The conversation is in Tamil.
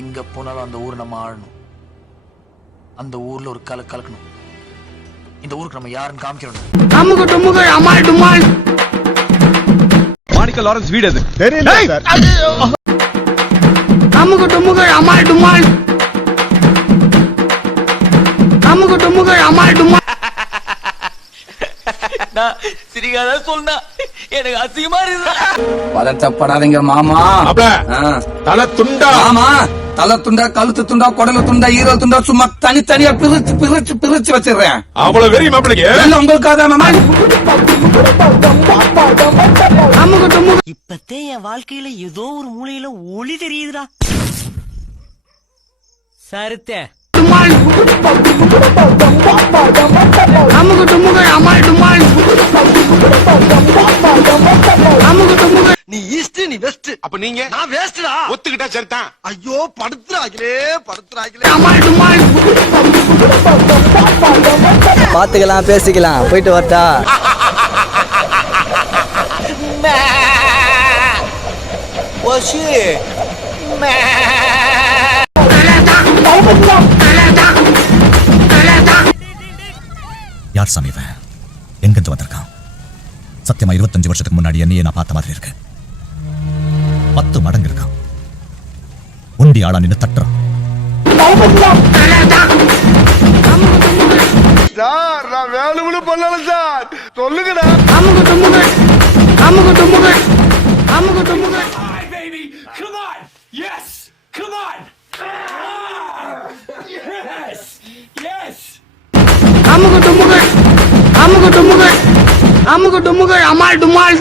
எங்க போனாலும் அந்த ஊர் நம்ம ஆளணும். அந்த ஊர்ல ஒரு கலக்கணும். இந்த ஊருக்கு நம்ம யாருன்னு காமிக்கணும். மாணிக்க லாரன்ஸ் வீடு அது தெரியல சார். சிரிக்காத சொன்னா எனக்கு அசிங்கமா இருக்கு. பதட்டப்படாதீங்க மாமா. தலை துண்டா மாமா, தலை துண்டா, கழுத்து துண்டா, குடல துண்டா, ஈரல் துண்டா, சும்மா தனித்தனியா பிரிச்சு வச்சிடுறேன். அவ்வளவு வெறி மாப்பிளைக்கு உங்களுக்காக மாமா. இப்பத்தே என் வாழ்க்கையில ஏதோ ஒரு மூலையில ஒளி தெரியுதுடா. சருத்த நீ ஈஸ்ட் நீ வெஸ்ட். அப்ப நீங்க நான் வேஸ்டா. ஒத்துக்கிட்டா சரிதான். ஐயோ படுத்துறாங்களே. பாத்துக்கலாம், பேசிக்கலாம். போயிட்டு வரட்டா? யார் சாமி இவன்? எங்கிருந்து வந்திருக்கான்? சத்தியமா 25 வருஷத்துக்கு முன்னாடி என்னையே நான் பார்த்த மாதிரி இருக்கு. 10 மடங்கு இருக்கான். உண்டி ஆளா நின்று தட்டுறான். சார் நான் வேணும்னு பண்ணல சார். சொல்லுங்கடா. அமுக டுமுக அமால் டுமால்.